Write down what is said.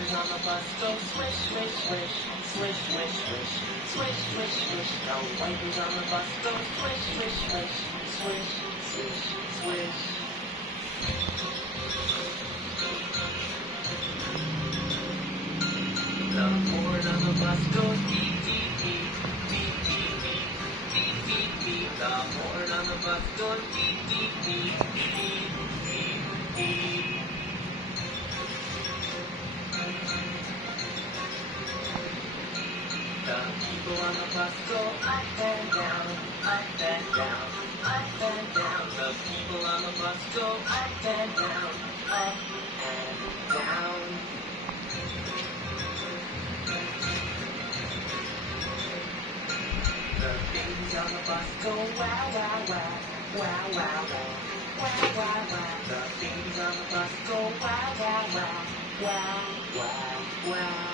wipers on the bus go swish, swish, swish, swish, swish, swish, swish, swish, swish. The wipers on the bus go swish, swish, swish, swish, swish, swish. The board on the bus goes beep, beep, beep, beep, beep, beep, beep, beep, beep. The board on the bus goes beep, beep, beep, beep, beep, beep. The people on the bus go up and down, up and down, up and down. The people on the bus go up and down, up and down. The babies on the bus go wow, wow, wow, wow, wow, wow, wow, wow, wow. The babies on the bus go wow, wow, wow, wow, wow, wow.